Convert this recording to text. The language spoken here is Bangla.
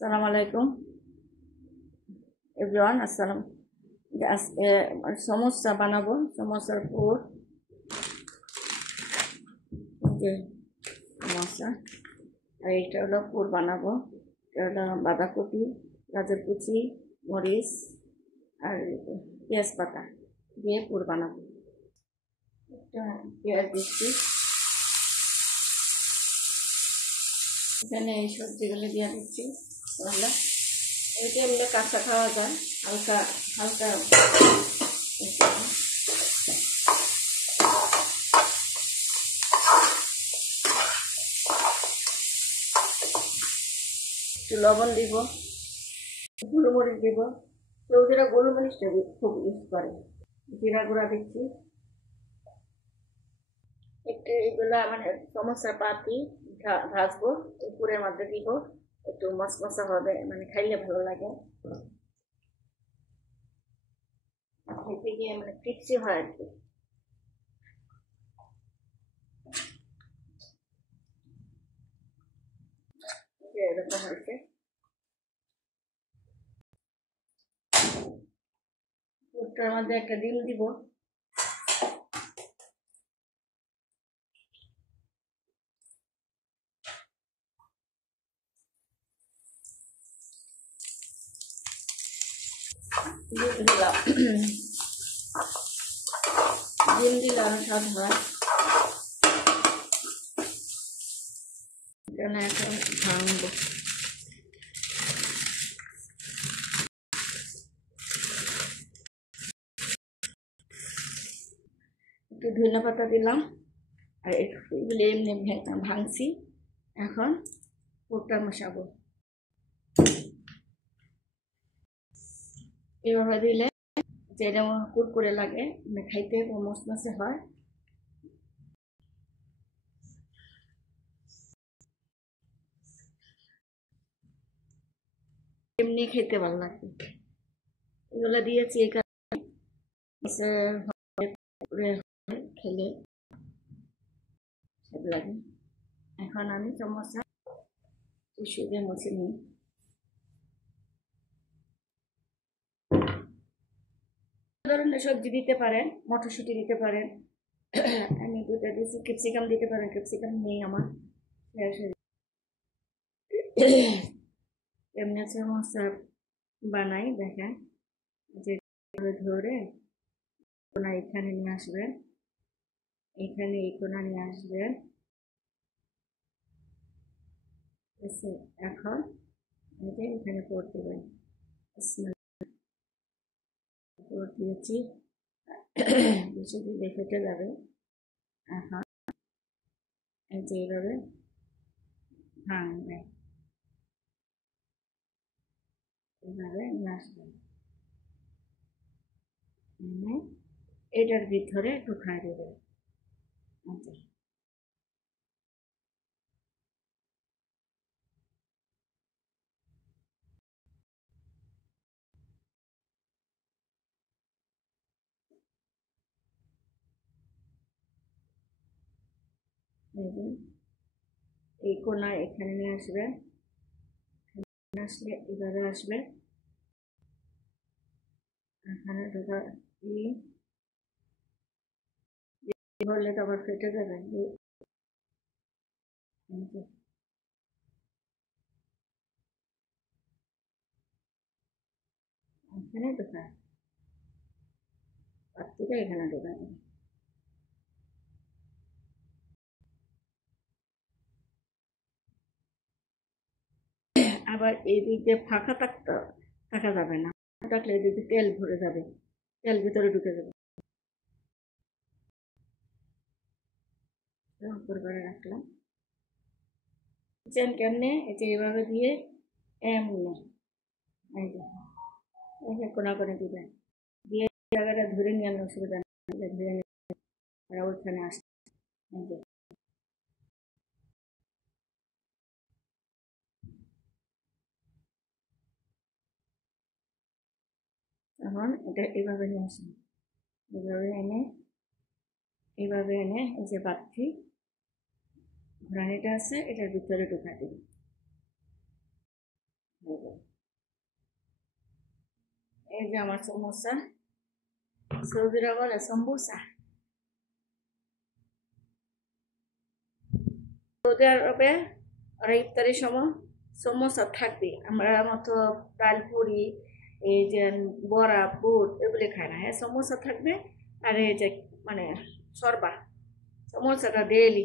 সালাম আলাইকুম এভরিওয়ান। আজকে সমোসা বানাবো। সমোসার পুর, যে সমোসা, আর এটা হলো পুর বানাবো। এটা হলো বাঁধাকপি, গাজর কুচি, মরিচ আর পেঁয়াজ পাতা দিয়ে পুর বানাবো। একটা পেঁয়াজ দিচ্ছি, এখানে এই সবজিগুলো দিয়ে দিচ্ছি। তাহলে এটা এমনি কাঁচা খাওয়া যায়, হালকা হালকা একটু লবণ দিব, গোলমরিচ দিব। সৌদিরা গোলমরিচটা খুব ইউজ করে। জিরা গুঁড়া দিচ্ছি একটু। এগুলো মানে সমোসা পাতি ভাজবো, পুরের মধ্যে দিব, একটু মশমশা হবে, মানে খাইলে ভালো লাগে, খেতে গিয়ে মানে তৃপ্তি হয় আর কি। এরকম হয়েছে। পুরটার মধ্যে একটা ডিম দিব, ডিম দিলে আরো স্বাদ হয়। এখানে এখন ভাঙবো। একটু ধনিয়া পাতা দিলাম, আর এগুলো এমনি ভাঙছি। এখন পুরটা মশাবো। এভাবে দিলে যেরকম কুরকুরে লাগে, মানে খাইতে মশমশে হয়। এমনি খেতে ভালো লাগবে। এগুলো দিয়েছি এই কারণে খেলে স্বাদ লাগে। এখন আমি সমোসা টিস্যু দিয়ে মুছে নিই। ধরনের সবজি দিতে পারেন, মটরশুঁটি দিতে পারেন, আমি দুটা দিয়েছি। ক্যাপসিকাম দিতে পারেন, ক্যাপসিকাম নেই আমার। এমনি সমোসা বানাই, দেখেন, যে ধরে কোনা এখানে নিয়ে আসবেন, এখানে এই কোনা নিয়ে আসবেন। এখন এখানে পোর দেবেন। পোর দিয়েছি, বেশি দিলে ফেটে যাবে। এখন এই যে এইভাবে ভাঙবে, এইভাবে নিয়ে আসবেন, এটার ভিতরে ঢুকায় দেবেন। এই কোনা এখানে নিয়ে আসবেন, আসলে এভাবে আসবে, এখানে ঢোকা বললে তো আবার ফেটে যাবে। এখানে ঢোকা, পাত্তিটা এখানে ঢোকা যাবে। আবার এই দিক দিয়ে ফাঁকা থাকা যাবে না, থাকলে এই দিকে তেল ভরে যাবে, তেল ভিতরে ঢুকে যাবে। উপর করে রাখলাম। কেমনে, এই যে এভাবে দিয়ে এমনি, এই যে কোনা করে দিবেন, দিয়ে জায়গাটা ধরে নিয়ে আনলে অসুবিধা নেই, ধরে নিয়ে ওইখানে আসছে। এখন এটা এইভাবে নিয়ে আসুন, এইভাবে এনে এই যে বাতি ঘোরানিটা আছে এটার ভিতরে ঢুকা দিন। এই যে আমার সমোসা, সৌদিরা বলে সম্বুসা। সৌদি আরবে ওরা ইফতারের সময় সমোসা থাকবে, আমরা মতো ডাল পুরি, এই যে বড়া বুট এগুলি খায় না। হ্যাঁ, সমোসা থাকবে। আর এই যে মানে সরবা, সমোসাটা ডেইলি